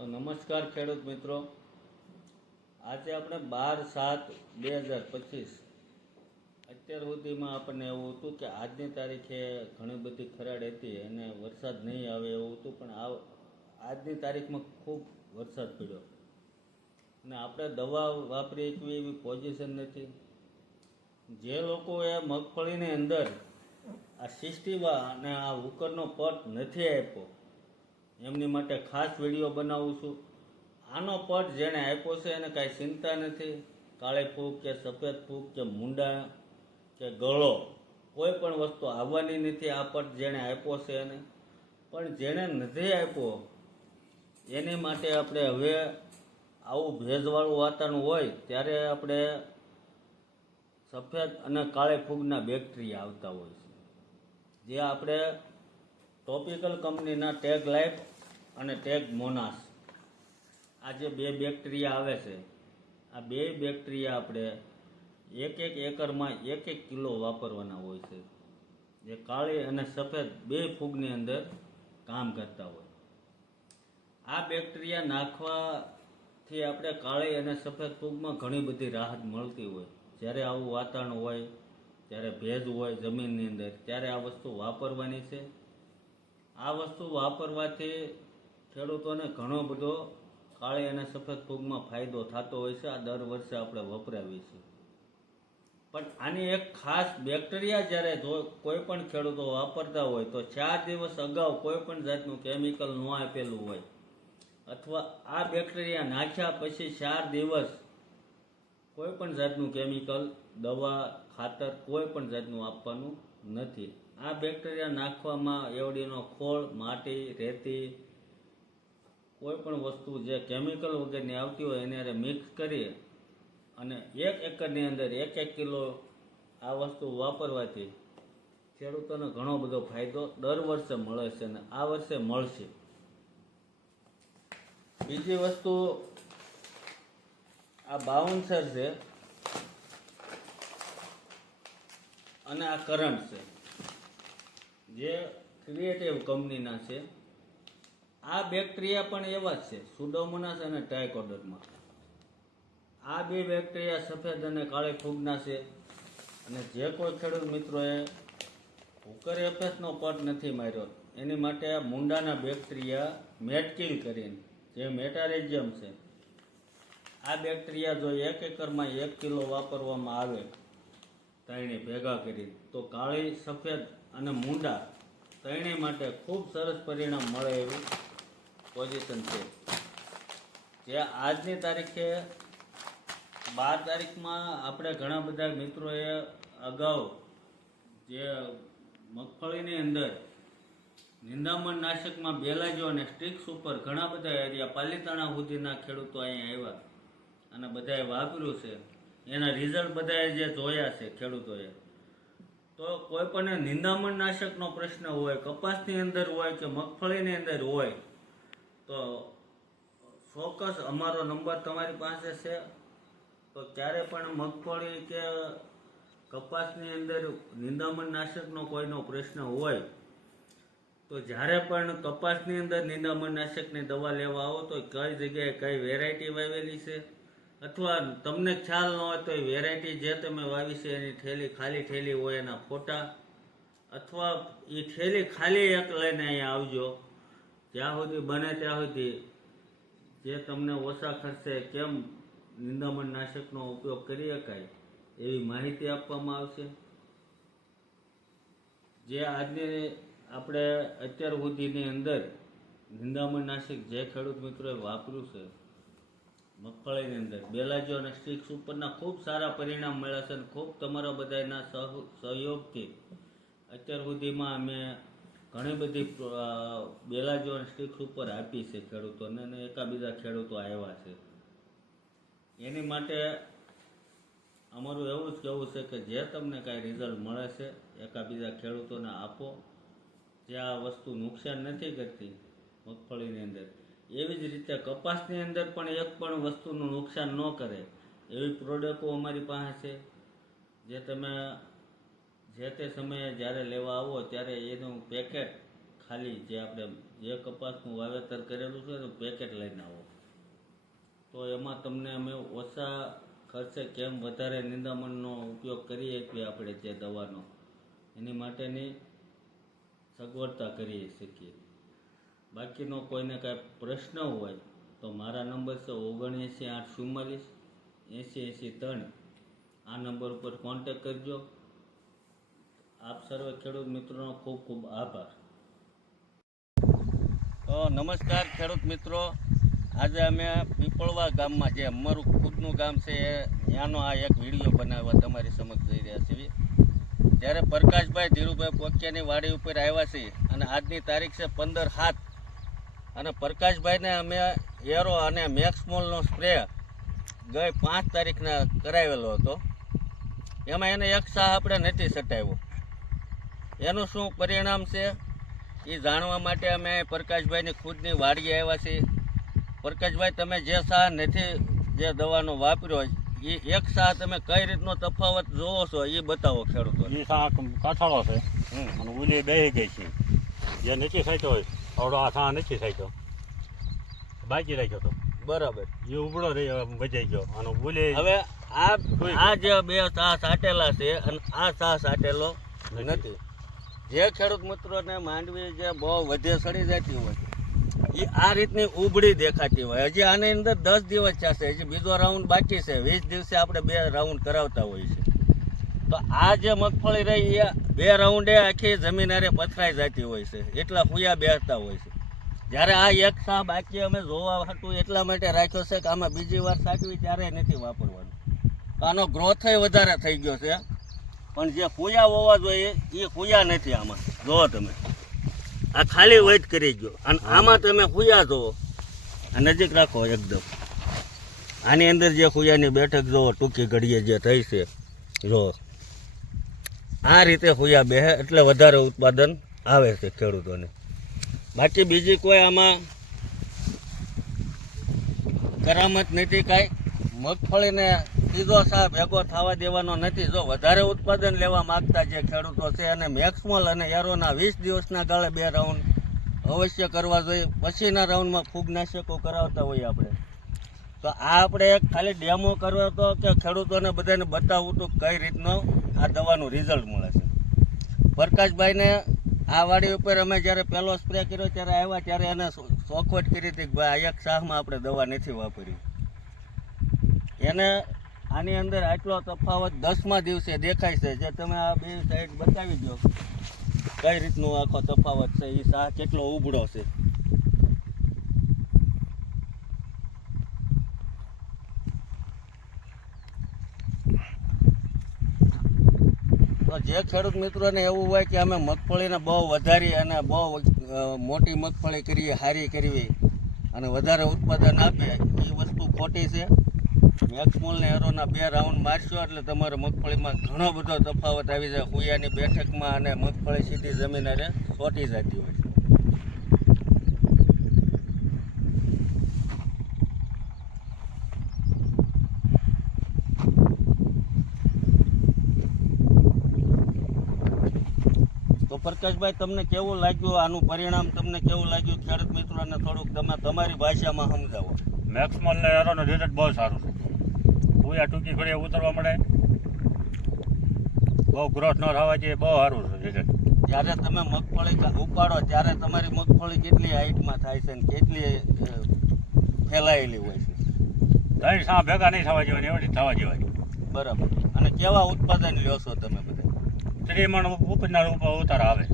નમસ્કાર ખેડૂત મિત્રો, આજે આપણે 12/7/2025 અત્યાર સુધીમાં આપણને એવું હતું કે આજની તારીખે ઘણી બધી ખરાડ હતી અને વરસાદ નહીં આવે એવું હતું, પણ આજની તારીખમાં ખૂબ વરસાદ પડ્યો અને આપણે દવા વાપરી એવી પોઝિશન નથી. જે લોકોએ મગફળીની અંદર આ સિસ્ટીવા અને આ ઉકરનો પટ નથી આપ્યો એમની માટે ખાસ વિડીયો બનાવું છું. આનો પટ જેણે આપ્યો છે એને કાંઈ ચિંતા નથી. કાળી ફૂગ કે સફેદ ફૂગ કે મુંડા કે ગળો કોઈ પણ વસ્તુ આવવાની નથી આ પટ જેણે આપ્યો છે એને. પણ જેણે નથી આપ્યો એની માટે આપણે હવે આવું ભેજવાળું વાતાવરણ હોય ત્યારે આપણે સફેદ અને કાળી ફૂગના બેક્ટેરિયા આવતા હોય છે, જે આપણે ટોપિકલ કંપનીના ટેગ લાઈફ અને ટેગ મોનાસ આ જે બે બેક્ટેરિયા આવે છે, આ બે બેક્ટેરિયા આપણે એક એકરમાં 1 કિલો વાપરવાના હોય છે, જે કાળી અને સફેદ બે ફૂગની અંદર કામ કરતા હોય. આ બેક્ટેરિયા નાખવાથી આપણે કાળી અને સફેદ ફૂગમાં ઘણી બધી રાહત મળતી હોય. જ્યારે આવું વાતાવરણ હોય, જ્યારે ભેજ હોય જમીનની અંદર, ત્યારે આ વસ્તુ વાપરવાની છે. આ વસ્તુ વાપરવાથી ખેડૂતોને ઘણો બધો કાળી અને સફેદ ફૂગમાં ફાયદો થતો હોય છે. આ દર વર્ષે આપણે વપરાવીએ છીએ. પણ આની એક ખાસ બેક્ટેરિયા જ્યારે જો કોઈ પણ ખેડૂતો વાપરતા હોય તો 4 દિવસ અગાઉ કોઈ પણ જાતનું કેમિકલ ન આપેલું હોય, અથવા આ બેક્ટેરિયા નાખ્યા પછી 4 દિવસ કોઈ પણ જાતનું કેમિકલ, દવા, ખાતર કોઈ પણ જાતનું આપવાનું નથી. આ બેક્ટેરિયા નાખવામાં એવડીનો ખોળ, માટી, રેતી, કોઈ પણ વસ્તુ જે કેમિકલ વગરની આવતી હોય એને મિક્સ કરી અને 1 એકરની અંદર 1 કિલો આ વસ્તુ વાપરવાથી ખેડૂતોને ઘણો બધો ફાયદો દર વર્ષે મળે છે અને આ વર્ષે મળશે. બીજી વસ્તુ આ બાઉન્સર છે અને આ કરંટ છે, જે ક્રિએટિવ કંપનીના છે. આ બેક્ટેરિયા પણ એવા જ છે, સુડોમોનાસ અને ટ્રાયકોડર્મા. આ બે બેક્ટેરિયા સફેદ અને કાળી ફૂગના છે. અને જે કોઈ ખેડૂત મિત્રોએ હુકર એફએસનો પટ નથી માર્યો એની માટે આ મુંડાના બેક્ટેરિયા મેટકિલ કરીને, જે મેટારેજિયમ છે, આ બેક્ટેરિયા જો 1 એકરમાં 1 કિલો વાપરવામાં આવે ત્રણે ભેગા કરી તો કાળી, સફેદ અને મુંડા ત્રણેય માટે ખૂબ સરસ પરિણામ મળે એવું પોઝિશન છે. જે આજની તારીખે 12 તારીખમાં આપણે ઘણા બધા મિત્રોએ અગાઉ જે મગફળીની અંદર નિંદામણ નાશકમાં બેલાજો અને સ્ટિક્સ ઉપર ઘણા બધા એરિયા પાલીતાણા સુધીના ખેડૂતો અહીંયા આવ્યા અને બધાએ વાપર્યું છે. એના રિઝલ્ટ બધાએ જે જોયા છે ખેડૂતોએ, તો કોઈ પણ નિંદામણ નાશકનો પ્રશ્ન હોય, કપાસની અંદર હોય કે મગફળીની અંદર હોય, તો ચોક્કસ અમારો નંબર તમારી પાસે છે. તો ક્યારે પણ મગફળી કે કપાસની અંદર નિંદામણ નાશકનો કોઈનો પ્રશ્ન હોય તો જ્યારે પણ કપાસની અંદર નિંદામણ નાશકની દવા લેવા આવો તો કઈ જગ્યાએ કઈ વેરાયટી વાવેલી છે, અથવા તમને ખ્યાલ ન હોય તો એ વેરાયટી જે તમે વાવી છે એની થેલી, ખાલી થેલી હોય એના ફોટા, અથવા એ થેલી ખાલી એક લઈને અહીંયા આવજો. જ્યાં સુધી બને ત્યાં સુધી જે તમને ઓછા ખર્ચે કેમ નિંદામણ નાશકનો ઉપયોગ કરી શકાય એવી માહિતી આપવામાં આવશે. જે આજની આપણે અત્યાર સુધીની અંદર નિંદામણ નાશક જે ખેડૂત મિત્રોએ વાપર્યું છે મગફળીની અંદર, બેલાજો અને સ્ટિક્સ ઉપરના ખૂબ સારા પરિણામ મળ્યા છે અને ખૂબ તમારા બધાના સહયોગથી અત્યાર સુધીમાં અમે ઘણી બધી બેલાજો અને સ્ટિક્સ ઉપર આપી છે ખેડૂતોને, અને એકાબીજા ખેડૂતો આવ્યા છે. એની માટે અમારું એવું જ કહેવું છે કે જે તમને કાંઈ રિઝલ્ટ મળે છે એકાબીજા ખેડૂતોને આપો. જે આ વસ્તુ નુકસાન નથી કરતી મગફળીની અંદર, એવી જ રીતે કપાસની અંદર પણ એક પણ વસ્તુનું નુકસાન ન કરે એવી પ્રોડક્ટો અમારી પાસે છે, જે તમે જે તે સમયે જ્યારે લેવા આવો ત્યારે એનું પેકેટ ખાલી જે આપણે જે કપાસનું વાવેતર કરેલું છે તો પેકેટ લઈને આવો, તો એમાં તમને અમે ઓછા ખર્ચે કેમ વધારે નિંદામણનો ઉપયોગ કરીએ છીએ આપણે જે દવાનો, એની માટેની સગવડતા કરી શકીએ. બાકીનો કોઈને કાંઈ પ્રશ્ન હોય તો મારા નંબર છે 79 844 80 83. આ નંબર ઉપર કોન્ટેક કરજો. આપ સર્વે ખેડૂત મિત્રોનો ખૂબ ખૂબ આભાર. તો નમસ્કાર ખેડૂત મિત્રો, આજે અમે પીપળવા ગામમાં, જે અમારું ખુદનું ગામ છે, ત્યાંનો આ એક વિડીયો બનાવવા તમારી સમક્ષ જઈ રહ્યા છીએ. જ્યારે પ્રકાશભાઈ ધીરુભાઈ પોકિયાની વાડી ઉપર આવ્યા છીએ અને આજની તારીખ છે 15/7, અને પ્રકાશભાઈને અમે એરો અને મેક્સમોલનો સ્પ્રે ગઈ 5 તારીખના કરાવેલો હતો. એમાં એને એક સાહ આપણે નથી સટાવ્યો. એનું શું પરિણામ છે એ જાણવા માટે અમે પ્રકાશભાઈની ખુદની વાડીએ આવ્યા છીએ. પ્રકાશભાઈ, તમે જે સાહ નથી જે દવાનો વાપર્યો એ એક સાહ તમે કઈ રીતનો તફાવત જોવો છો એ બતાવો ખેડૂતો. એ સાહ કાઠાળો છે અને ઉલી બેહી ગઈ છે. જે નથી સાચો હોય આવડો આ સાહ નથી સાચો, બાકી રાખ્યો તો બરાબર, એ ઉબળો વજાઈ ગયો અને ઉલી. હવે આ જે બે સાહ સાટેલા છે અને આ સાહ સાટેલો નથી. જે ખેડૂત મિત્રોને માંડવી જે બહુ વધે સડી જતી હોય એ આ રીતની ઉબળી દેખાતી હોય. હજી આની અંદર 10 દિવસ થશે, હજી બીજો રાઉન્ડ બાકી છે. 20 દિવસે આપણે 2 રાઉન્ડ કરાવતા હોઈએ છીએ. તો આ જે મગફળી રહી એ 2 રાઉન્ડે આખી જમીન હારે પથરાઈ જતી હોય છે, એટલા ફૂયા બેસતા હોય છે. જ્યારે આ એક સાહ બાકી અમે જોવા હતું એટલા માટે રાખ્યો છે કે આમાં બીજી વાર સાચવી ત્યારે નથી વાપરવાનું. આનો ગ્રોથ વધારે થઈ ગયો છે, પણ જે ફૂયા હોવા જોઈએ એ ફૂયા નથી આમાં. જુઓ તમે, આ ખાલી વેટ કરી ગયો અને આમાં તમે ફૂયા જુઓ, આ નજીક રાખો એકદમ. આની અંદર જે ફૂયાની બેઠક જુઓ ટૂંકી ઘડીએ જે થઈ છે, જો આ રીતે ફૂયા બેહે એટલે વધારે ઉત્પાદન આવે છે ખેડૂતોને. બાકી બીજી કોઈ આમાં કરામત નથી કાંઈ. મગફળીને સીધો સાહ ભેગો થવા દેવાનો નથી. જો વધારે ઉત્પાદન લેવા માગતા જે ખેડૂતો છે અને મેક્સમોલ અને એરોના 20 દિવસના ગાળે 2 રાઉન્ડ અવશ્ય કરવા જોઈએ. પછીના રાઉન્ડમાં ફૂગનાશકો કરાવતા હોઈએ આપણે. તો આ આપણે એક ખાલી ડેમો કરવો હતો કે ખેડૂતોને બધાને બતાવવું હતું કઈ રીતનો આ દવાનું રિઝલ્ટ મળે છે. પ્રકાશભાઈને આ વાડી ઉપર અમે જ્યારે પહેલો સ્પ્રે કર્યો ત્યારે આવ્યા ત્યારે એને ચોખવટ કરી હતી કે ભાઈ આ એક સાહમાં આપણે દવા નથી વાપરી. એને આની અંદર આટલો તફાવત 10મા દિવસે દેખાય છે. જે તમે આ બે સાઈડ બતાવી દો કઈ રીતનો આખો તફાવત છે, એ સાહ કેટલો ઉબળો છે. તો જે ખેડૂત મિત્રોને એવું હોય કે અમે મગફળીને બહુ વધારી અને બહુ મોટી મગફળી કરીએ, સારી કરવી અને વધારે ઉત્પાદન આપે, એ વસ્તુ ખોટી છે. મેક્સમોલ ને એરોના 2 રાઉન્ડ મારશો એટલે તમારે મગફળીમાં ઘણો બધો તફાવત આવી જાય. ફૂયાની બેઠકમાં અને મગફળી સીધી જમીન હારે ચોંટી જતી હોય છે. તો પ્રકાશભાઈ, તમને કેવું લાગ્યું આનું પરિણામ? તમને કેવું લાગ્યું ખેડૂત મિત્રોને થોડુંક તમે તમારી ભાષામાં સમજાવો. મેક્સમોલ ને એરોનો રિઝલ્ટ બહુ સારું છે. ફૂયા ટૂંકી ઘડીએ ઉતરવા મળે, બહુ ગ્રોથ ન થવા જોઈએ, બહુ સારું છે રિઝલ્ટ. જ્યારે તમે મગફળી ઉપાડો ત્યારે તમારી મગફળી કેટલી હાઈટમાં થાય છે અને કેટલી ફેલાયેલી હોય છે? 3 સાહ ભેગા નહીં થવા જેવાની, એવડી થવા જેવાની. બરાબર. અને કેવા ઉત્પાદન લ્યો છો તમે બધા? 30 મણ ઉપરના ઉતાર આવે.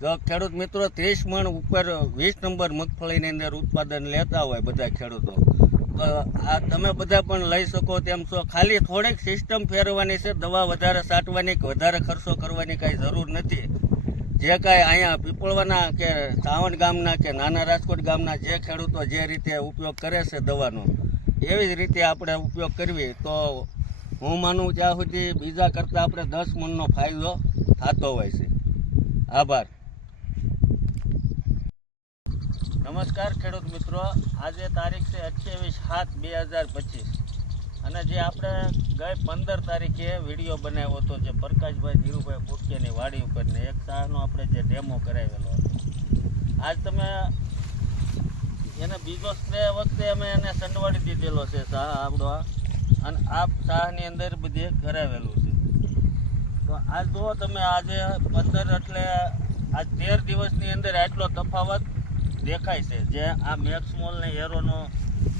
જો ખેડૂત મિત્રો 30 મણ ઉપર 20 નંબર મગફળીની અંદર ઉત્પાદન લેતા હોય બધા ખેડૂતો, તો આ તમે બધા પણ લઈ શકો તેમ છો. ખાલી થોડીક સિસ્ટમ ફેરવવાની છે, દવા વધારે છાંટવાની કે વધારે ખર્ચો કરવાની કાંઈ જરૂર નથી. જે કાંઈ અહીંયા પીપળવાના કે સાવણ ગામના કે નાના રાજકોટ ગામના જે ખેડૂતો જે રીતે ઉપયોગ કરે છે દવાનો, એવી જ રીતે આપણે ઉપયોગ કરવી તો હું માનું ત્યાં સુધી બીજા કરતાં આપણે 10 મણનો ફાયદો થતો હોય છે. આભાર. નમસ્કાર ખેડૂત મિત્રો, આજે તારીખ છે 28/7/2025 અને જે આપણે ગઈ 15 તારીખે વિડીયો બનાવ્યો હતો જે પ્રકાશભાઈ ધીરુભાઈ પોકિયાની વાડી ઉપરને એક સાહનો આપણે જે ડેમો કરાવેલો હતો. આજ તમે એને બીજો સ્પ્રે વખતે અમે એને સંડવાડી દીધેલો છે સાહ આપણો આ. અને આ સાહની અંદર બધે કરાવેલું છે. તો આજ જુઓ તમે આજે 15 એટલે આજ 13 દિવસની અંદર આટલો તફાવત દેખાય છે. જે આ મેક્સમોલ ને હેરોનો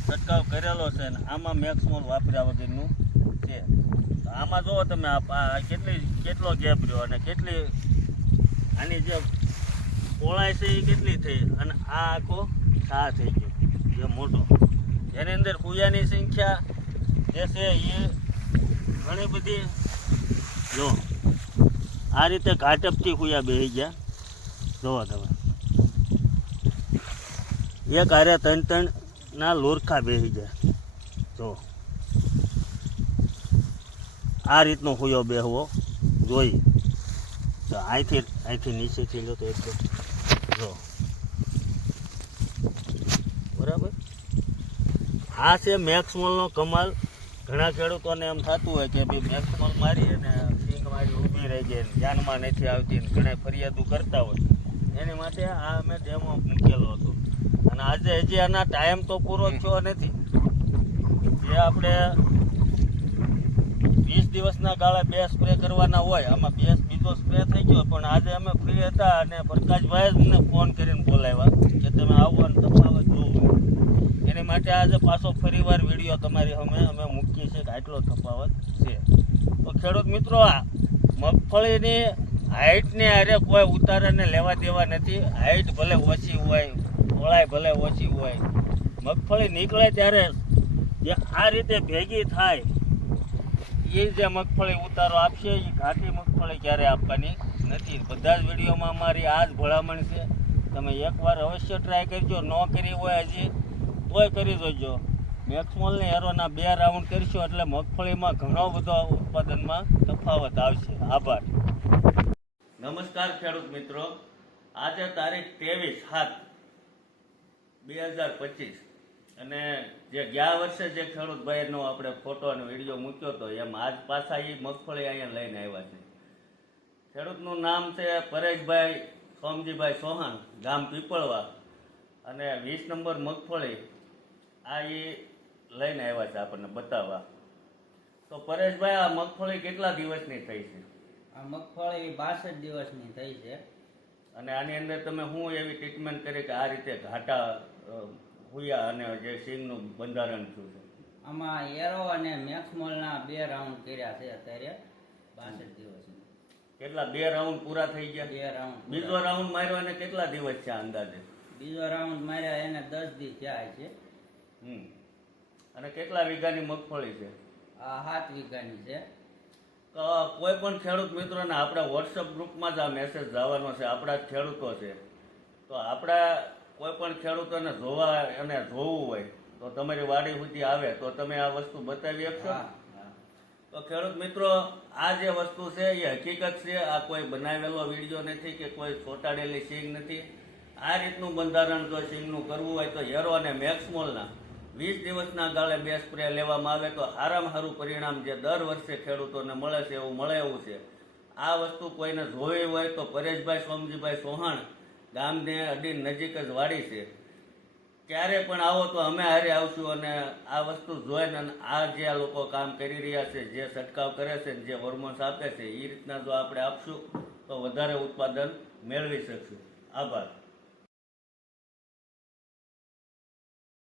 છંટકાવ કરેલો છે ને આમાં મેક્સમોલ વાપર્યા વગરનું છે. તો આમાં જુઓ તમે આ કેટલો ગેપ રહ્યો અને કેટલી આની જે પહોળાઈ છે એ કેટલી થઈ અને આ આખો ઘા થઈ ગયો જે મોટો. એની અંદર કુયાની સંખ્યા જે છે એ ઘણી બધી જો આ રીતે કાટપથી કુયા બેસી ગયા. જુઓ તમે એક હારે 3 ના લોરખા બેસી ગયા. જો આ રીતનો કુયો બેસવો જોઈ. તો અહીંથી નીચેથી લો તો એકદમ જો બરાબર. આ છે મેક્સમોલનો કમાલ. ઘણા ખેડૂતોને એમ થતું હોય કે ભાઈ મેક્સમોલ મારી અને સિંગ મારી ઊભી રહી જાય ને ધ્યાનમાં નથી આવતી ને ઘણા ફરિયાદો કરતા હોય. એની માટે આ અમે ડેમો મૂકેલો હતો. અને આજે હજી આના ટાઈમ તો પૂરો થયો નથી. જે આપણે 20 દિવસના ગાળે 2 સ્પ્રે કરવાના હોય, આમાં બીજો સ્પ્રે થઈ ગયો. પણ આજે અમે ફ્રી હતા અને પ્રકાશભાઈ જ મને ફોન કરીને બોલાવ્યા કે તમે આવો અને તફાવત જોવો. એની માટે આજે પાછો ફરીવાર વિડીયો તમારી અમે મૂકીએ છીએ કે આટલો તફાવત છે. તો ખેડૂત મિત્રો, આ મગફળીની હાઇટને હારે કોઈ ઉતારાને લેવા દેવા નથી. હાઇટ ભલે ઓછી હોય, પહોળાઈ ભલે ઓછી હોય, મગફળી નીકળે ત્યારે જે આ રીતે ભેગી થાય એ જે મગફળી ઉતારો આપશે એ ઘાટી મગફળી ક્યારે આપવાની નથી. બધા જ વિડીયોમાં અમારી આ જ ભલામણ છે. તમે એકવાર અવશ્ય ટ્રાય કરજો. ન કરી હોય હજી તોય કરી જોજો. મેક્સમોલની હેરોના 2 રાઉન્ડ કરશો એટલે મગફળીમાં ઘણો બધો ઉત્પાદનમાં તફાવત આવશે. આભાર. નમસ્કાર ખેડૂત મિત્રો. આજે તારીખ 23/7/2025 અને જે ગયા વર્ષે જે ખેડૂત ભાઈનો આપણે ફોટો અને વિડીયો મૂક્યો હતો એમ આજ પાછા એ મગફળી અહીંયા લઈને આવ્યા છે. ખેડૂતનું નામ છે પરેશભાઈ સોમજીભાઈ ચૌહાણ, ગામ પીપળવા, અને 20 નંબર મગફળી આ એ લઈને આવ્યા છે આપણને બતાવવા. તો પરેશભાઈ, આ મગફળી કેટલા દિવસની થઈ છે? આ મગફળી 62 દિવસની થઈ છે. અને આની અંદર તમે શું એવી ટ્રીટમેન્ટ કરી કે આ રીતે ઘાટા હુયા અને જે સિંગનું બંધારણ થયું છે? આમાં એરો અને મેક્સમોલના 2 રાઉન્ડ કર્યા છે અત્યારે 62 દિવસની. કેટલા 2 રાઉન્ડ પૂરા થઈ ગયા? 2 રાઉન્ડ. બીજો રાઉન્ડ માર્યો અને કેટલા દિવસ છે અંદાજે? બીજો રાઉન્ડ માર્યા એને 10 દી થયા છે. અને કેટલા વીઘાની મગફળી છે? આ 7 વીઘાની છે. તો કોઈ પણ ખેડૂત મિત્રોને આપણા વોટ્સઅપ ગ્રુપમાં જ આ મેસેજ જવાનો છે. આપણા જ ખેડૂતો છે. તો આપણા કોઈ પણ ખેડૂતોને જોવા અને જોવું હોય તો તમારી વાડી સુધી આવે તો તમે આ વસ્તુ બતાવી શકશો? તો ખેડૂત મિત્રો, આ જે વસ્તુ છે એ હકીકત છે. આ કોઈ બનાવેલો વિડીયો નથી કે કોઈ ચોંટાડેલી સિંગ નથી. આ રીતનું બંધારણ જો સિંગનું કરવું હોય તો હેરો અને મેક્સમોલના 20 દિવસના ગાળે 2 સ્પ્રે લેવામાં આવે તો સારામાં સારું પરિણામ જે દર વર્ષે ખેડૂતોને મળે છે એવું મળે એવું છે. આ વસ્તુ કોઈને જોવી હોય તો પરેશભાઈ સોમજીભાઈ ચૌહાણ, ગામને અડીન નજીક જ વાડી છે. ક્યારે પણ આવો તો અમે હારે આવશું અને આ વસ્તુ જોઈને અને આ જે આ લોકો કામ કરી રહ્યા છે, જે છંટકાવ કરે છે, જે હોર્મોન્સ આપે છે, એ રીતના જો આપણે આપશું તો વધારે ઉત્પાદન મેળવી શકશું. આભાર.